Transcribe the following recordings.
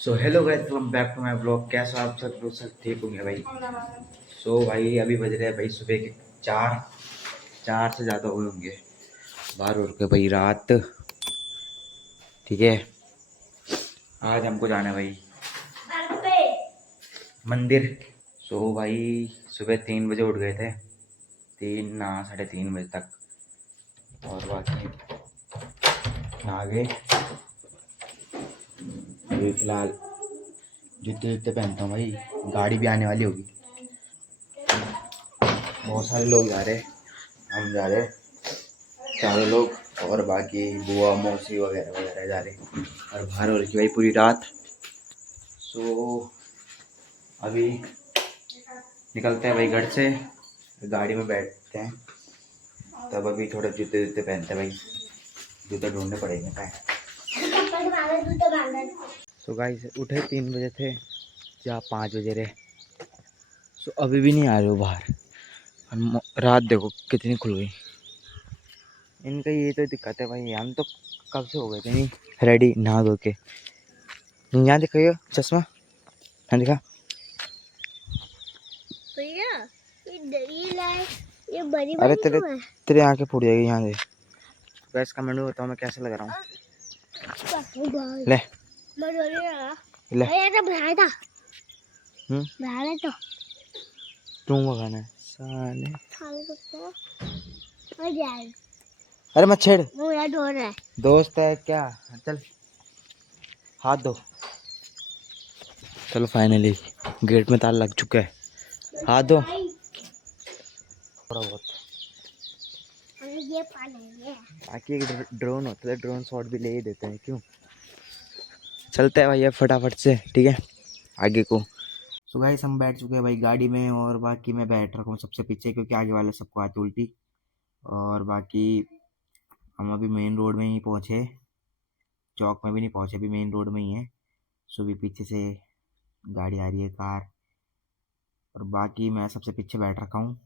So hello guys, welcome back to my blog. कैसा आप सब लोग सब ठीक होंगे भाई। सो भाई अभी बज रहे हैं भाई सुबह के 4 से ज़्यादा हुए होंगे। 12 हो गए भाई रात। ठीक है, आज हमको जाना है भाई मंदिर। सो भाई सुबह 3 बजे उठ गए थे, 3 ना 3:30 बजे तक। और बाकी नहा गए। अभी फिलहाल जूते जूते पहनता हूँ भाई, गाड़ी भी आने वाली होगी। बहुत सारे लोग जा रहे हैं, हम जा रहे हैं चारों लोग। और बाकी बुआ मौसी वगैरह वगैरह जा रहे हैं। और बाहर हो रखी भाई पूरी रात। सो अभी निकलते हैं भाई घर से, गाड़ी में बैठते हैं। तब अभी थोड़े जूते जूते पहनते हैं भाई, जूते ढूंढने पड़ेंगे क्या। सो गाइस उठे 3 बजे थे या 5 बजे रहे। सो अभी भी नहीं आ रहे हो बाहर। और रात देखो कितनी खुल गई। इनका ये तो दिक्कत है भाई, हम तो कब से हो गए थे नहीं रेडी नहा धो के। यहाँ दिखाइए चश्मा, यहाँ दिखा। भैया ये बड़ी अरे बड़ी तेरे क्यों है? तेरे आंखें फूट जाएगी यहाँ से। गैस कमेंट में बताओ मैं कैसा लग रहा हूँ। ले ले। भैया तो भरा था, हम्म, भरा तो तू भगाना है साले। खाने को और जाए अरे मत छेड़, वो यार ढो रहा है। दोस्त है क्या। चल हाथ दो। चलो फाइनली गेट में ताला लग चुका है, हाथ दो। थोड़ा बहुत ये पानी है। बाकी एक ड्रोन होता है, ड्रोन शॉट भी ले ही देते हैं क्यों। चलते हैं भाई अब फटाफट से, ठीक है आगे को। सो गाइस हम बैठ चुके हैं भाई गाड़ी में, और बाकी मैं बैठ रखा हूँ सबसे पीछे क्योंकि आगे वाले सबको आती उल्टी। और बाकी हम अभी मेन रोड में ही पहुँचे, चौक में भी नहीं पहुँचे, अभी मेन रोड में ही है। सो भी पीछे से गाड़ी आ रही है, कार। और बाकी मैं सबसे पीछे बैठ रखा हूँ।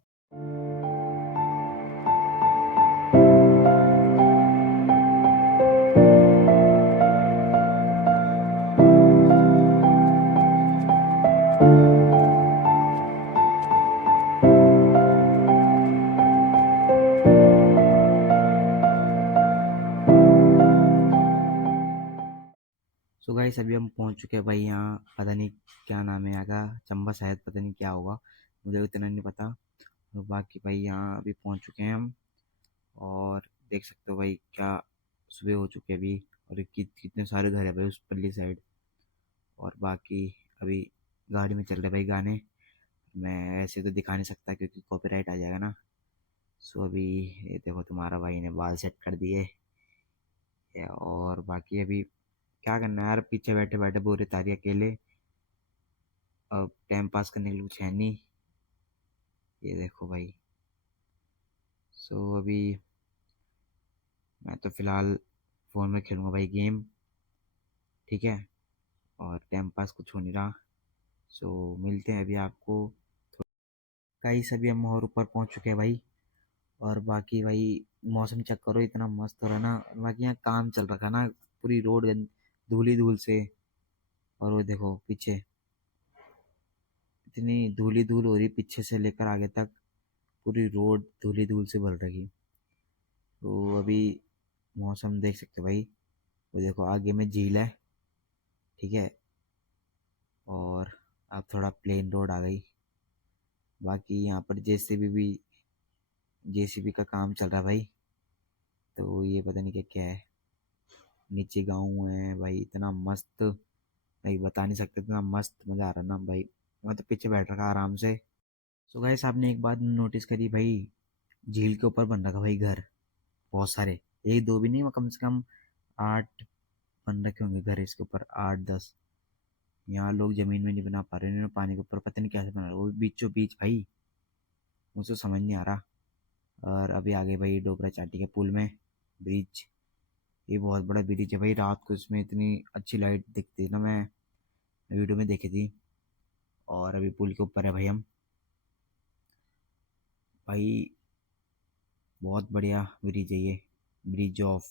सो गाइस अभी हम पहुंच चुके हैं भाई यहाँ, पता नहीं क्या नाम है यहाँ का, चंबा शायद, पता नहीं क्या होगा, मुझे उतना नहीं पता। तो बाकी भाई यहाँ अभी पहुंच चुके हैं हम। और देख सकते हो भाई क्या सुबह हो चुकी है अभी। और कितने सारे घर है भाई उस पल्ली साइड। और बाकी अभी गाड़ी में चल रहे भाई गाने। मैं ऐसे तो दिखा नहीं सकता क्योंकि कॉपीराइट आ जाएगा ना। सो अभी ये देखो तुम्हारा भाई ने बाल सेट कर दिए। और बाकी अभी क्या करना है यार, पीछे बैठे बैठे बोरे तारी अकेले। अब टाइम पास करने के लिए कुछ है नहीं। ये देखो भाई। सो अभी मैं तो फिलहाल फ़ोन में खेलूँगा भाई गेम, ठीक है। और टाइम पास कुछ हो नहीं रहा। सो मिलते हैं अभी आपको। गाइस अभी हम और ऊपर पहुंच चुके हैं भाई। और बाकी भाई मौसम चेक करो, इतना मस्त हो रहा है ना। बाकी यहाँ काम चल रखा है ना, पूरी रोड धूली धूल से। और वो देखो पीछे इतनी धूली धूल हो रही, पीछे से लेकर आगे तक पूरी रोड धूली धूल से भर रही। तो अभी मौसम देख सकते हो भाई, वो देखो आगे में झील है, ठीक है। और अब थोड़ा प्लेन रोड आ गई। बाकी यहाँ पर जेसीबी का काम चल रहा है भाई। तो ये पता नहीं क्या क्या है। नीचे गाँव है भाई, इतना मस्त भाई बता नहीं सकते, इतना मस्त मज़ा आ रहा ना भाई। मैं तो पीछे बैठ रखा आराम से। सो गाइस आपने एक बात नोटिस करी भाई, झील के ऊपर बन रखा भाई घर, बहुत सारे। एक दो भी नहीं, कम से कम 8 बन रखे होंगे घर इसके ऊपर, 8-10। यहाँ लोग जमीन में नहीं बना पा रहे, इन्होंने पानी के ऊपर पता नहीं कैसे बना रहा, वो भी बीचों बीच भाई। मुझे समझ नहीं आ रहा। और अभी आगे भाई डोबरा चाटी के पुल में ब्रिज, ये बहुत बड़ा ब्रिज है भाई। रात को इसमें इतनी अच्छी लाइट दिखती है ना, मैं वीडियो में देखी थी। और अभी पुल के ऊपर है भाई हम। भाई बहुत बढ़िया ब्रिज है ये, ब्रिज ऑफ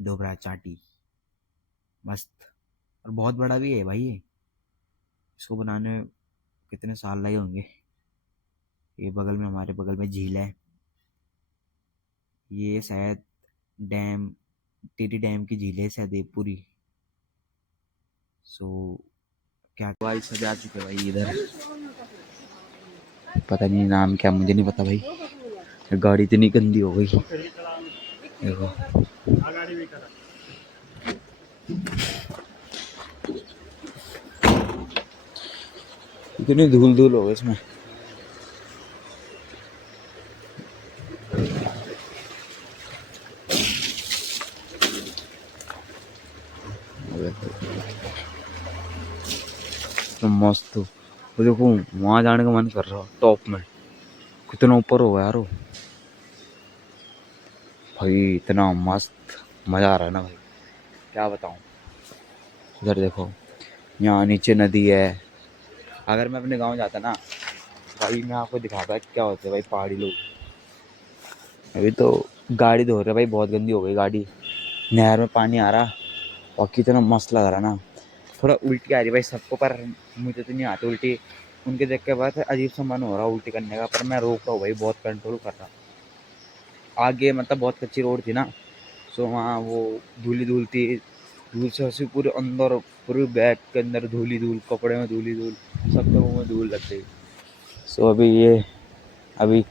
डोबरा चाटी, मस्त। और बहुत बड़ा भी है भाई ये। इसको बनाने में कितने साल लगे होंगे। ये बगल में, हमारे बगल में झील है। ये शायद डैम, टिहरी डैम की झील है शायद ये पूरी। सो क्या भाई सजा चुके भाई इधर। पता नहीं नाम क्या, मुझे नहीं पता भाई। गाड़ी इतनी गंदी हो गई देखो। इतनी धूल धूल हो गई इसमें। तो मस्त, वो देखो वहाँ जाने का मन कर रहा टॉप में। कितना ऊपर हो यार वो भाई, इतना मस्त मज़ा आ रहा है ना भाई, क्या बताऊँ। उधर देखो, यहाँ नीचे नदी है। अगर मैं अपने गांव जाता ना भाई, मैं आपको दिखाता क्या होते भाई पहाड़ी लोग। अभी तो गाड़ी धो रहे भाई, बहुत गंदी हो गई गाड़ी। नहर में पानी आ रहा और कितना मस्त लग रहा ना। थोड़ा उल्टी आ रही भाई सबको, पर मुझे तो नहीं आती उल्टी। उनके देख के बाद अजीब सा मन हो रहा उल्टी करने का, पर मैं रोक रहा हूँ भाई, बहुत कंट्रोल कर रहा। आगे मतलब बहुत कच्ची रोड थी ना, सो वहाँ वो धूली धूल थी। धूल से हंसी पूरे अंदर, पूरे बैग के अंदर धूली धूल, कपड़े में धूली धूल, सब लोगों में धूल लग गई। सो अभी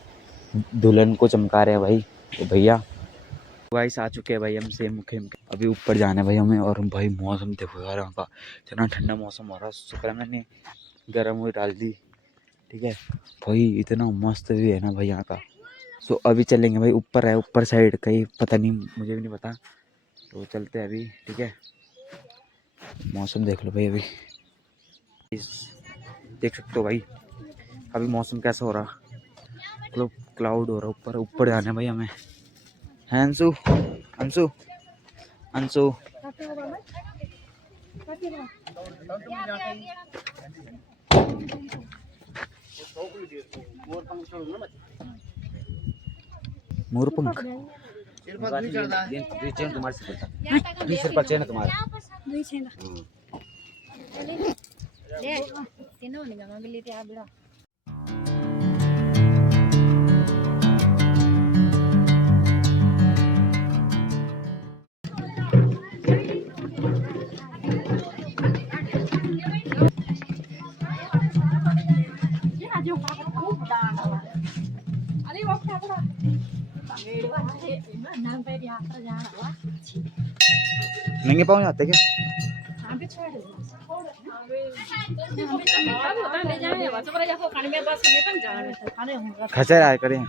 दुल्हन को चमका रहे हैं भाई ये भैया। गाइस आ चुके हैं भाई हम सेम खेम के। अभी ऊपर जाना है भाई हमें। और भाई मौसम देखो यार यहाँ का, इतना ठंडा मौसम हो रहा है। शुक्र है मैंने गर्म हुई डाल दी, ठीक है भाई। इतना मस्त भी है ना भाई यहाँ का। सो अभी चलेंगे भाई ऊपर है, ऊपर साइड कहीं पता नहीं, मुझे भी नहीं पता। तो चलते हैं अभी, ठीक है। मौसम देख लो भाई अभी, देख सकते हो भाई अभी मौसम कैसा हो रहा। मतलब क्लाउड हो रहा ऊपर। ऊपर जाना है भाई हमें। है अंशु, अंशु, अंशु। मोरपंख तुम्हारे। नंगे पाँव जाते क्या? खचर आया करें।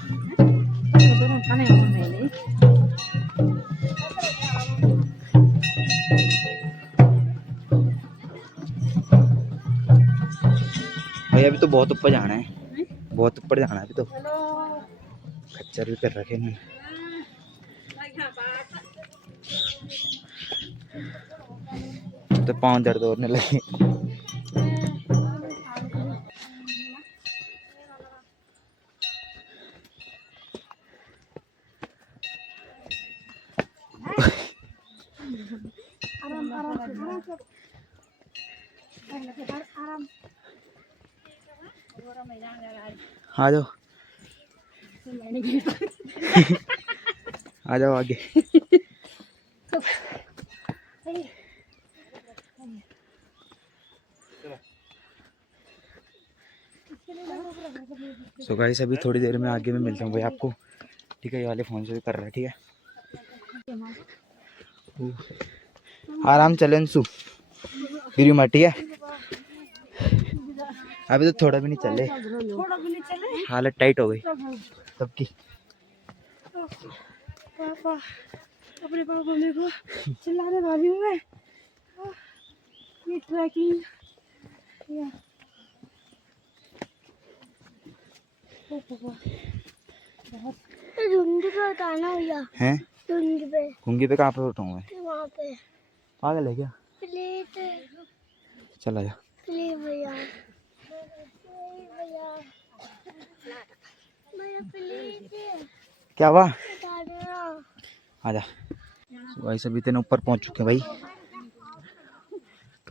भाई अभी तो बहुत ऊपर जाना है, बहुत ऊपर जाना है अभी तो। खच्चर भी कर रखे हैं। तो पाँव दर्द होने लगे। आ जाओ आ जाओ आगे। सो गाइस अभी थोड़ी देर में आगे में मिलता हूँ भाई आपको, ठीक है। ये वाले फ़ोन से भी कर रहा है, ठीक है। आराम चले अंशु, गिरी मत, ठीक है। अभी तो थोड़ा भी नहीं चले, हालत टाइट हो गई सबकी। पापा अपने पापा मेरे को चिल्लाने वाली हूँ मैं। ये ट्रैकिंग या झुंड पे उतारना भैया। हैं घुंगी पे कहाँ पे उठाऊँ मैं? वहाँ पे। पागल है क्या? प्लीज चला जा प्लीज भैया, प्लीज क्या हुआ? उतार देना। आजा। भाई सभी इतने ऊपर पहुंच चुके हैं भाई,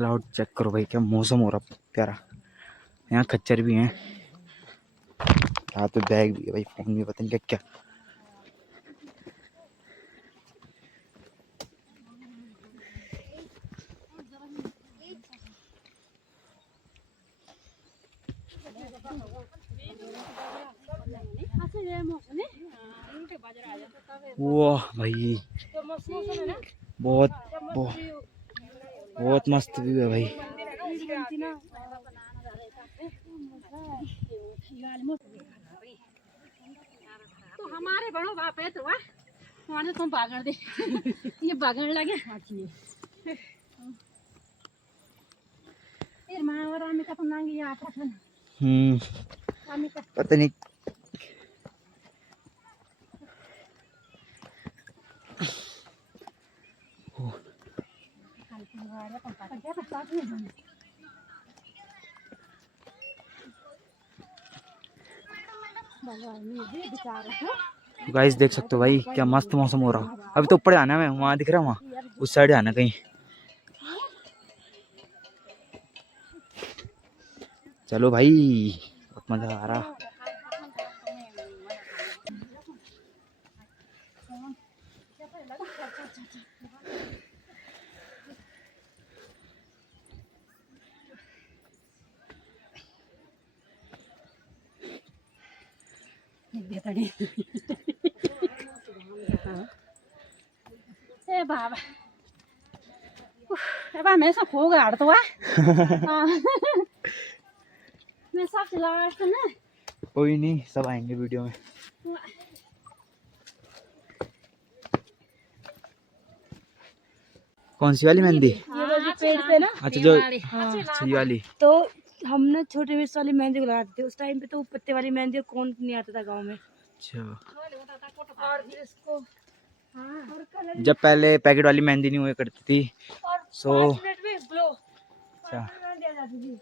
क्लाउड चेक करो भाई, क्या मौसम हो रहा प्यारा। यहाँ खच्चर भी हैं, हाथ पे बैग भी है भाई, फोन भी, पता नहीं क्या क्या। वाह भाई, बहुत बहुत बहुत मस्त व्यू है भाई। तो हमारे बड़ो बाप है तो वहाँ तुम भागण दे ये भागण लगे माँ और आमी का तो नांगी यहाँ पर पता नहीं गाइस, देख सकते हो भाई क्या मस्त मौसम हो रहा। अभी तो ऊपर आना है, वहाँ दिख रहा है, वहाँ उस साइड आना कहीं। चलो भाई, बहुत मजा आ रहा। ए बाबा अब मैं सब खो गया तो मैं सब चला ना। कोई नहीं, सब आएंगे वीडियो में। कौन सी वाली मेहंदी? ये वाली पेड़ पे ना। अच्छा, जो अच्छा ये वाली। तो हमने छोटे मिर्च वाली मेहंदी लगाते थे उस टाइम पे, तो पत्ते वाली मेहंदी कौन नहीं आता था गांव में। अच्छा, और इसको और जब पहले पैकेट वाली मेहंदी नहीं हुआ करती थी, सो 5 मिनट में ग्लो अच्छा, जाती थी।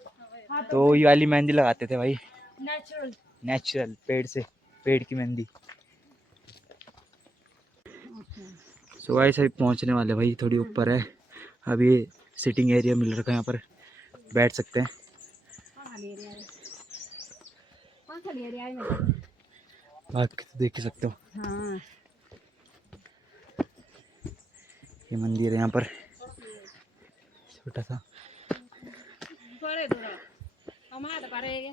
हाँ, तो ये वाली मेहंदी लगाते थे भाई, नेचुरल नेचुरल पेड़ से, पेड़ की मेहंदी। सो गाइस, अभी पहुंचने वाले भाई, थोड़ी ऊपर है अभी। सिटिंग एरिया मिल रखा है, यहाँ पर बैठ सकते हैं। बाकी तो देख ही सकते हो। हाँ। ये मंदिर है यहाँ पर, छोटा सा। बड़े दूर हमारे पड़ेगा।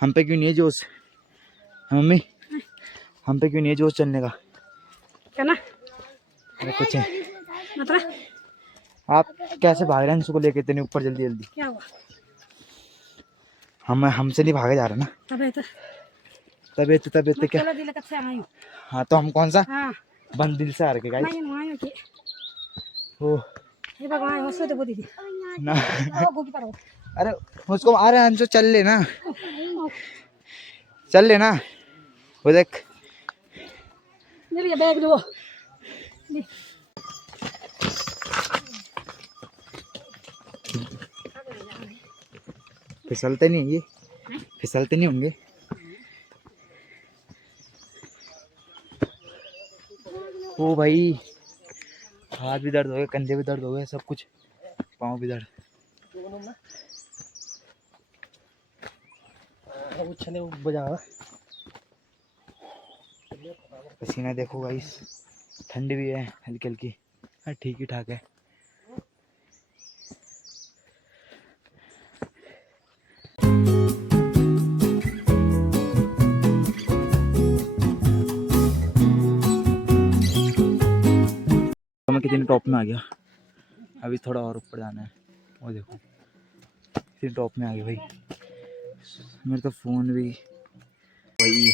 हम पे क्यों नहीं है जोश मम्मी, हम पे क्यों नहीं है जोश चलने का? क्या ना अरे कुछ है, मतलब आप कैसे भाग रहे हैं इसको लेके इतने ऊपर जल्दी जल्दी? क्या हुआ? हमसे नहीं भागे जा रहे ना। तबीयत क्या? हाँ, तो हम कौन सा बंद दिल से आ रखे गाइस। ओ ये भगवान हंसो तो बोली थी ना, गोगी पर अरे उसको आ रहे हैं अंशु, चल लेना, चल लेना। वो देख, ले लिया बैग लो। फिसलते नहीं ये, फिसलते नहीं होंगे। ओ भाई, हाथ भी दर्द हो गए, कंधे भी दर्द हो गए, सब कुछ, पाँव भी दर्द। पसीना देखो गाइस, ठंड भी है हल्की हल्की, ठीक ही ठाक है। तो मैं कितने टॉप में आ गया, अभी थोड़ा और ऊपर जाना है। वो देखो कितने टॉप में आ गया भाई, मेरा तो फोन भी वही।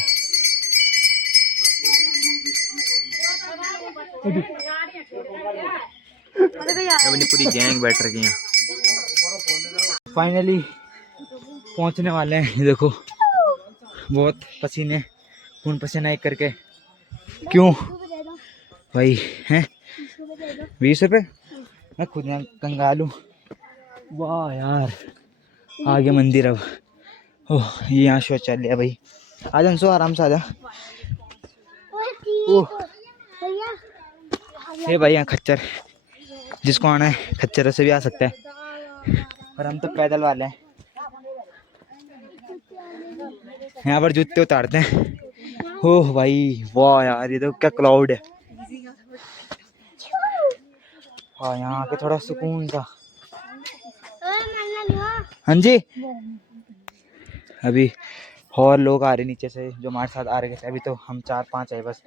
अपनी पूरी गैंग बैठ रखी है। फाइनली पहुंचने वाले हैं, देखो बहुत पसीने, खून पसीना एक करके। क्यों भाई हैं? 20 रुपये? मैं खुद यहाँ कंगाल हूँ। वाह यार, आगे मंदिर, अब ओह ये यहाँ शौचालय है भाई। आ जा अंशु, आराम से आ जा। ओह ये भाई यहाँ खच्चर, जिसको आना है खच्चर से भी आ सकता है, और हम तो पैदल वाले हैं। यहाँ पर जूते उतारते हैं। ओह भाई वाह यार, ये तो क्या क्लाउड है। हाँ यहाँ आके थोड़ा सुकून सा। हाँ जी, अभी और लोग आ रहे नीचे से जो हमारे साथ आ रहे थे। अभी तो हम 4-5 आए बस।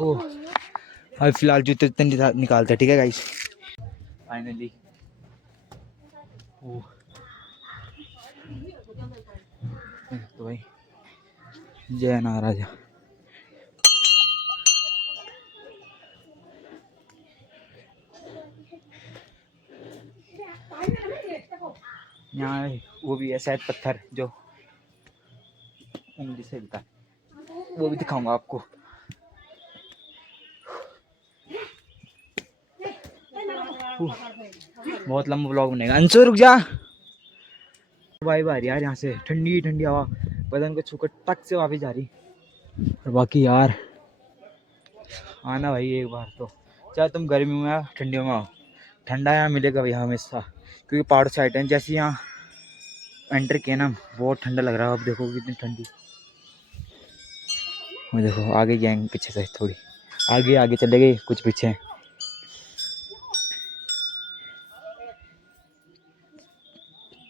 ओह अभी फिलहाल जूते निकालते हैं, ठीक है गाइस। फाइनली ओह तो भाई जय नाराजा। यहाँ वो भी है शायद पत्थर जो उंगली से हिलता है, वो भी दिखाऊंगा आपको। बहुत लंबा ब्लॉग बनेगा। अंशु रुक जा। वाइब आ रही यार यहाँ से, ठंडी ठंडी हवा बदन को छूकर टक से वापस जा रही। और बाकी यार आना भाई एक बार तो, चाहे तुम गर्मियों में आओ ठंडियों में आओ, ठंडा यहाँ मिलेगा भैया हमेशा, क्योंकि पहाड़ साइड है। जैसे यहाँ एंटर किया ना बहुत ठंडा लग रहा है। अब देखो कितनी ठंडी, वो देखो आगे गैंग पीछे से थोड़ी आगे आगे चले गए, कुछ पीछे।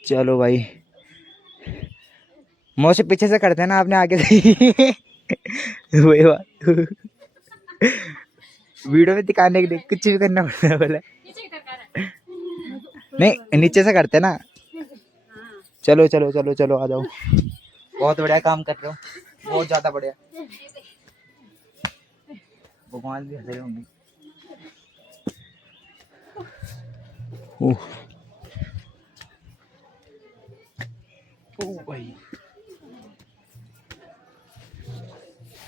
चलो भाई मौसी पीछे से करते हैं ना, आपने आगे से वही बात वीडियो में दिखाने के लिए कुछ भी करना पड़ता है बोले। नहीं नीचे से करते ना। चलो चलो चलो चलो आ जाओ। बहुत बढ़िया काम कर रहे हो, बहुत ज्यादा बढ़िया। भगवान भी हंस रहे होंगे। ओह ओह भाई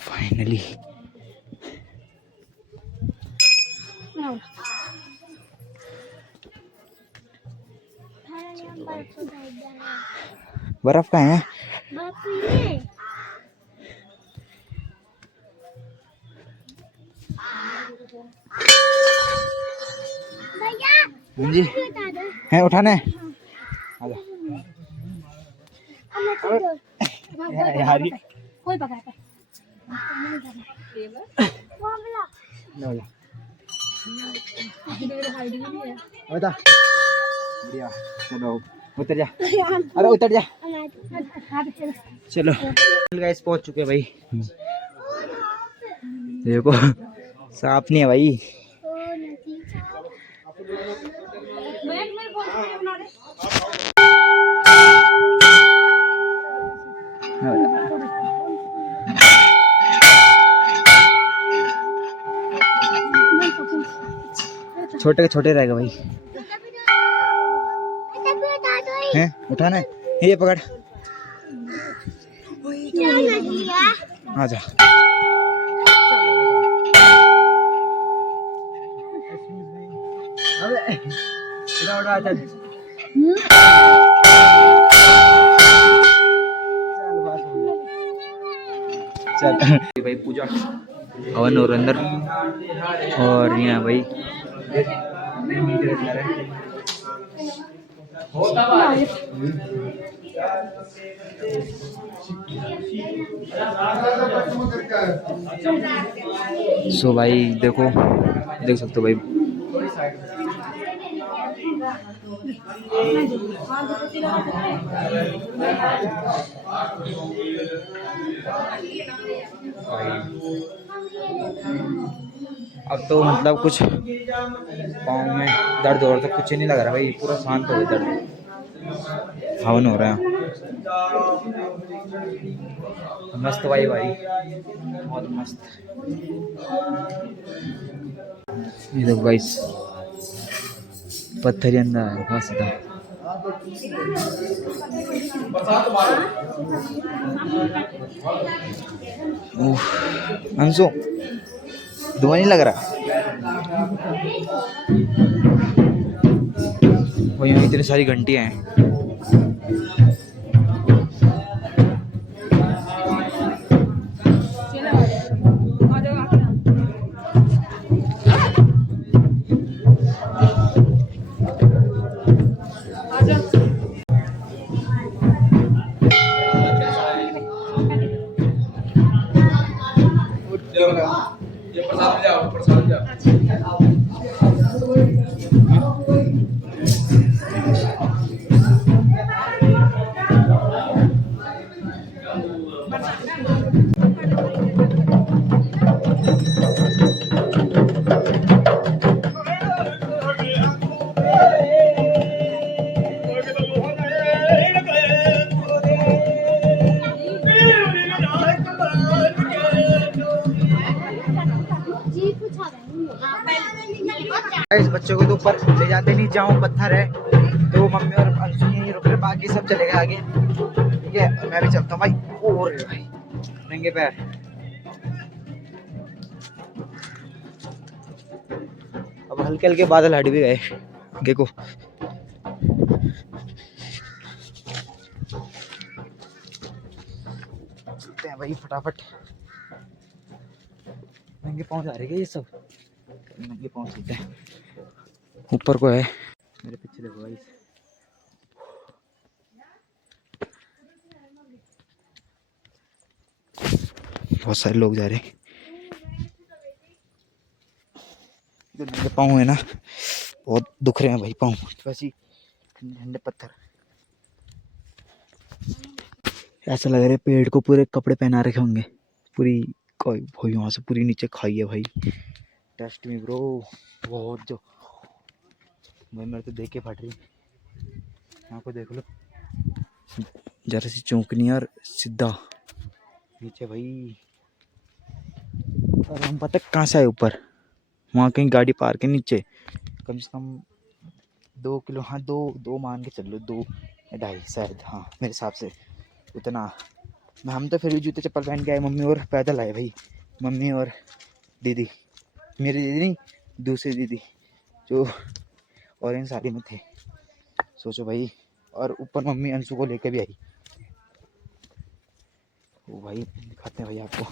फाइनली बर्फ का है। जी है उठाना है। यार कोई पकड़ा बता बढ़िया। चलो उतर जा, अरे उतर जा। चलो गाइस पहुंच चुके भाई। देखो साफ नहीं है भाई। छोटे के छोटे रहेगा भाई। हैं उठाना है, ये पकड़ आजा। चल भाई पूजा हवन और अंदर और यहाँ भाई सो भाई देखो देख सकते हो भाई। अब तो मतलब कुछ पाँव में दर्द हो रहा था, कुछ नहीं लग रहा भाई, पूरा शांत हो गया दर्द। हवन हो रहा है मस्त भाई भाई बहुत मस्त। ये देखो गाइस पत्थर अंदर है सीधा। अंशु धुआं नहीं लग रहा। वो यहाँ इतनी सारी घंटियां हैं। इस बच्चों को तो ऊपर ले जाते नहीं, जाऊँ पत्थर है तो मम्मी और अंशु यहीं रुक रहे, बाकी सब चले गए आगे। ठीक है मैं भी चलता हूँ भाई। और भाई नंगे पैर। अब हल्के हल्के बादल हट भी गए, देखो चलते हैं भाई फटाफट। नंगे पाँव जा रहे हैं ये सब, नंगे पाँव चलते हैं। ऊपर को है मेरे पीछे, देखो भाई बहुत सारे लोग जा रहे हैं। जो नंगे पाँव है ना बहुत दुख रहे हैं भाई पाँव, वैसे ठंडे पत्थर। ऐसा लग रहा है पेड़ को पूरे कपड़े पहना रखे होंगे, पूरी कोई भाई वहाँ से पूरी नीचे खाई है भाई। टेस्ट में ब्रो बहुत जो भाई मेरे तो देख के फट रही। यहाँ को देख लो जरा सी चौंकनी और सीधा नीचे भाई। और हम पता कहाँ से आए ऊपर, वहाँ कहीं गाड़ी पार्क है नीचे, कम से कम 2 किलो, हाँ दो मान के चल लो, 2-2.5 शायद, हाँ मेरे हिसाब से उतना। हम तो फिर भी जूते चप्पल पहन के आए, मम्मी और पैदल आए भाई। मम्मी और दीदी, मेरी दीदी नहीं दूसरी दीदी जो ऑरेंज साड़ी में थे, सोचो भाई। और ऊपर मम्मी अंशु को लेके भी आई। वो भाई दिखाते हैं भाई आपको।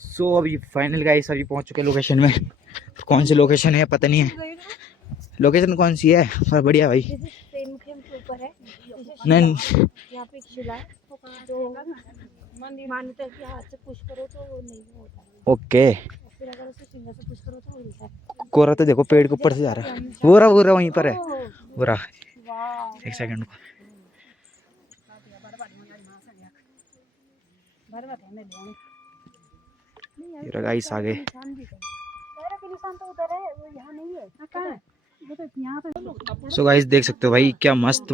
सो अभी फाइनल गाइस अभी पहुंच चुके लोकेशन में। कौन सी लोकेशन है पता नहीं है, लोकेशन कौन सी है पर बढ़िया भाई। नहीं यहाँ पे एक शिला है जो मान्यता है कि हाथ से पुश करो तो वो नहीं होता है, ओके। फिर अगर उसे फिंगर से पुश करो तो हो जाता है। कोरा तो देखो पेड़ के ऊपर से जा रहा है, वो रहा वहीं पर है, वो रहा। वाह एक सेकंड को ये रहा गाइस आगे। सो गाइस देख सकते हो भाई क्या मस्त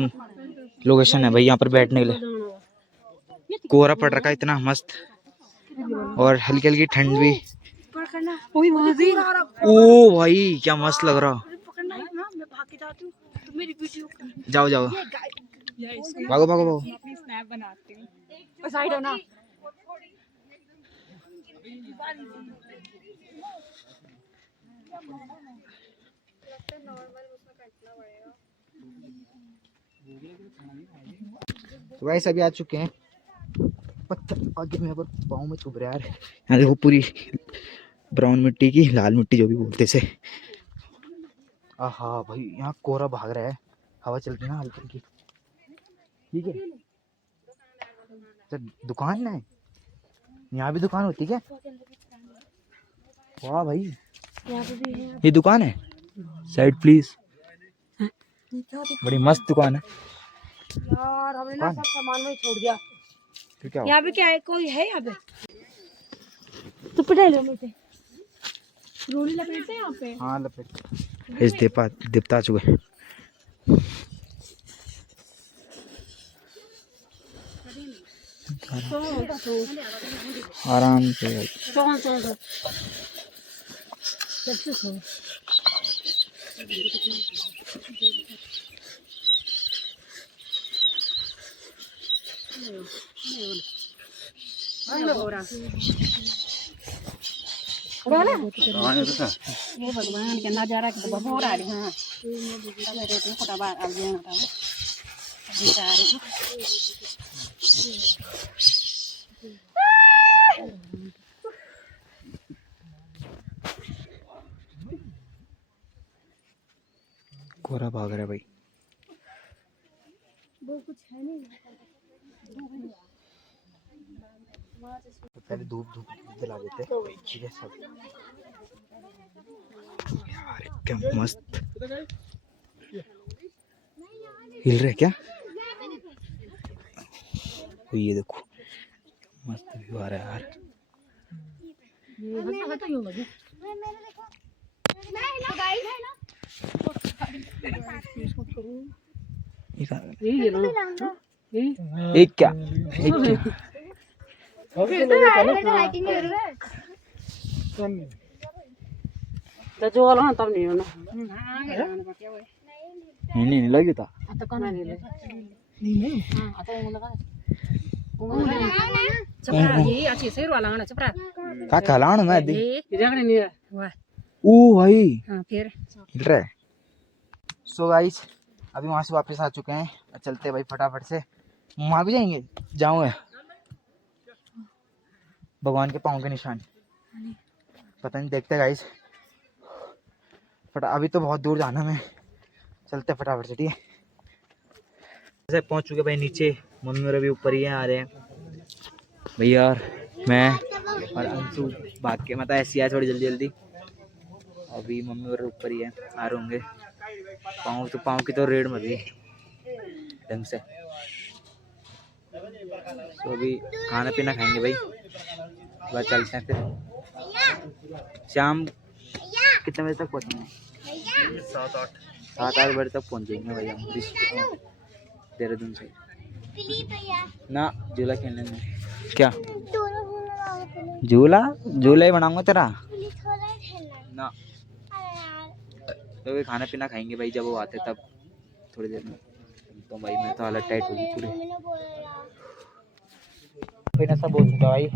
लोकेशन है भाई यहाँ पर बैठने के लिए। कोहरा पड़ रखा है इतना मस्त, और हल्की हल्की ठंड भी। ओ भाई क्या मस्त लग रहा। जाओ जाओ भागो भागो भागो। तो गाइस अभी आ चुके हैं, पत्थर आगे में पर पाँव में चुभ रहा है यार। यहाँ देखो पूरी ब्राउन मिट्टी की, लाल मिट्टी जो भी बोलते से। हाँ भाई यहाँ कोहरा भाग रहा है, हवा चल रही है ना हल्की हल्की। ठीक है तो दुकान है, यहाँ भी दुकान होती है क्या? वाह भाई यहाँ पे भी है ये दुकान है, साइड प्लीज। बड़ी मस्त दुकान है यार, हमने ना सब सामान में छोड़ दिया। तो क्या यहाँ पे क्या है, कोई है यहाँ पे? तो पिटाई लो मुझे, रोली लपेटते हैं यहाँ पे। हाँ लपेट इस दीपता चुके। आराम से ये भगवान के नजारा के तो बहुत आ रही है। मेरे तो फटाफट आ गया ना कोहरा भाग रहा है भाई। वो कुछ है नहीं। पहले धूप दिला देते ठीक है सब। यार क्या मस्त हिल रहा है क्या, ये देखो मस्त व्यू आ रहा है यार। एक क्या नहीं लगी था का खलाण मैं दी ओ भाई फिर हिल रहा है। सो गाइस अभी वहां से वापस आ चुके हैं, चलते हैं भाई फटाफट से। वहां भी जाएंगे, जाऊंगा भगवान के पाँव के निशान, पता नहीं देखते गाइस। अभी तो बहुत दूर जाना है, चलते फटाफट से ठीक है। जैसे पहुंच चुके भाई नीचे, मम्मी और अभी ऊपर ही आ रहे हैं भैया और मैं और अंशु भाग के, मतलब ऐसी आए थोड़ी जल्दी जल्दी। अभी मम्मी और ऊपर ही है, आ रहे होंगे। पाँव की तो रेड मर गई ढंग से। तो अभी खाना पीना खाएंगे भाई, बाद चलते हैं फिर। शाम कितने बजे तक पहुँचेंगे? 7-8 बजे तक पहुँचेंगे भाई हम देहरादून से ना। झूला खेलने में क्या झूला ही बनाऊंगा तेरा ना। तो भी खाना पीना खाएंगे भाई, जब वो आते तब थोड़ी देर में। तो भाई मैं तो हालत टाइट होगी पूरी, पीना सब हो चुका भाई।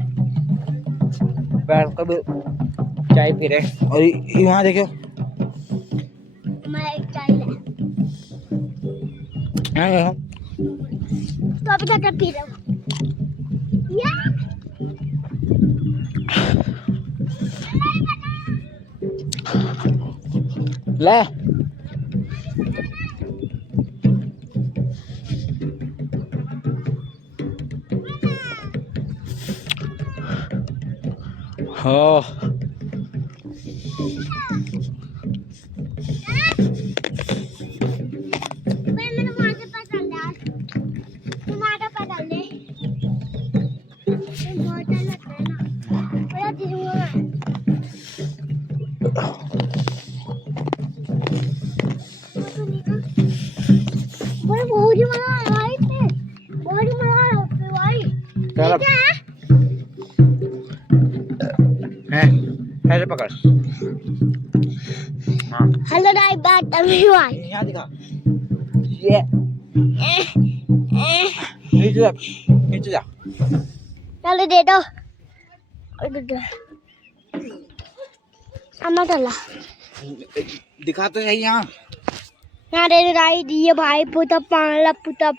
बैठ कर चाय पी रहे और यहाँ देखो तो अभी तक पी रहा हूँ। ले हाँ ऐसे पकड़। हाँ हेलो गाइस, बात एवरीवन। यहाँ दिखा ये नीचे जा चलो दे दो अम्मा चला दिखा तो सही यहाँ। यहाँ दे दो गाइस, ये भाई पुतप पाला पुतप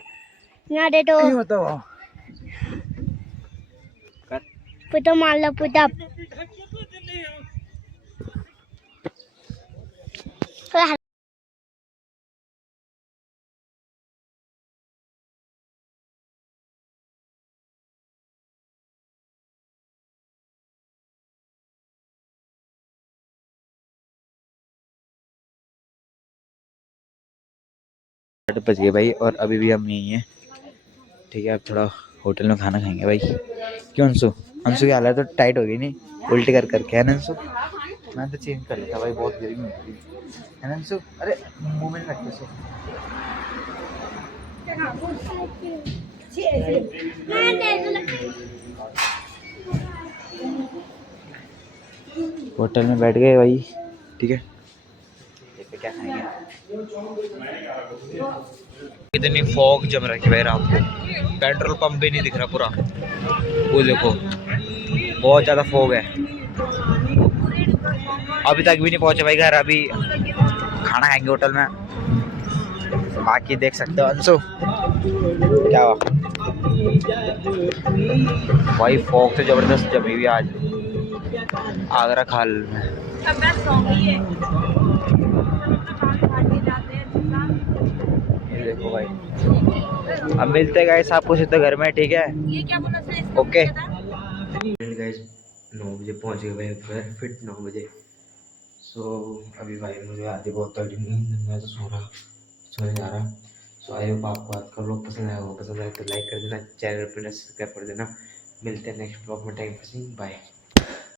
यहाँ दे दो बताओ पुतप माला पुतप बज गए भाई और अभी भी हम यहीं हैं ठीक है। अब थोड़ा होटल में खाना खाएंगे भाई। क्यों अंशु की हालत तो टाइट हो गई नहीं, उल्टी कर करके है ना अंशु। मैं तो चेंज कर लेता भाई, बहुत गर्मी होती है ना अंशु। अरे मुंह में रखते सो। होटल में बैठ गए भाई ठीक है। देखते क्या खाएंगे। कितनी फॉग जम रखी भाई रात को, पेट्रोल पंप भी नहीं दिख रहा पूरा। वो देखो बहुत ज़्यादा फॉग है। अभी तक भी नहीं पहुंचे भाई घर, अभी खाना खाएंगे होटल में। बाकी देख सकते हो अंशु क्या हुआ भाई, फॉग तो जबरदस्त जमी हुई आज आगरा खाल में। ये देखो भाई, अब मिलते गाइस आपको सीधे घर में ठीक है। ओके गाइस 9 बजे पहुंच गए भाई घर, फिट 9 बजे। सो अभी भाई मुझे आधी बहुत तगड़ी नींद, मैं तो सोने जा रहा। सो आई होप आपको आज का व्लॉग पसंद आया होगा। पसंद आए तो लाइक कर देना, चैनल पर सब्सक्राइब कर देना मिलते हैं नेक्स्ट ब्लॉग में, टाइम पासिंग, बाय।